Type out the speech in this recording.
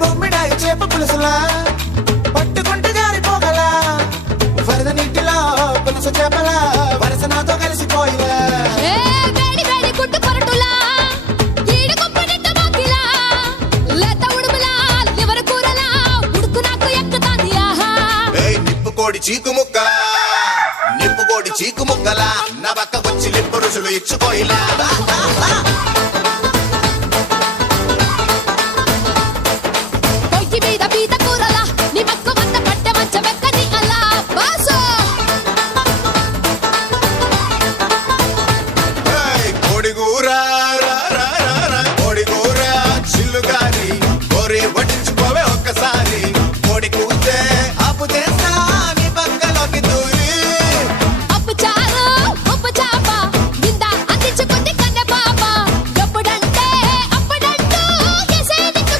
బొమ్మిడాయి చేప పులుసులా పట్టుకుంటే జారిపోగలా వరద నీటిలో పులుసు చేపలా వరస నాతో కలిసిపోయిలా వేడి వేడి గుడ్డు పరటులా ఈడు కొప్పనిట్ట బాకిలా లేత ఉడుములా లివర్ కూరలా ఉడుకు నాకు ఎక్కుతాంది ఆహా నిప్పుకోడి చీకుముక్క నిప్పుకోడి చీకుముక్కలా నా పక్క వచ్చి లిప్పు రుసులు ఇచ్చుకోయిలా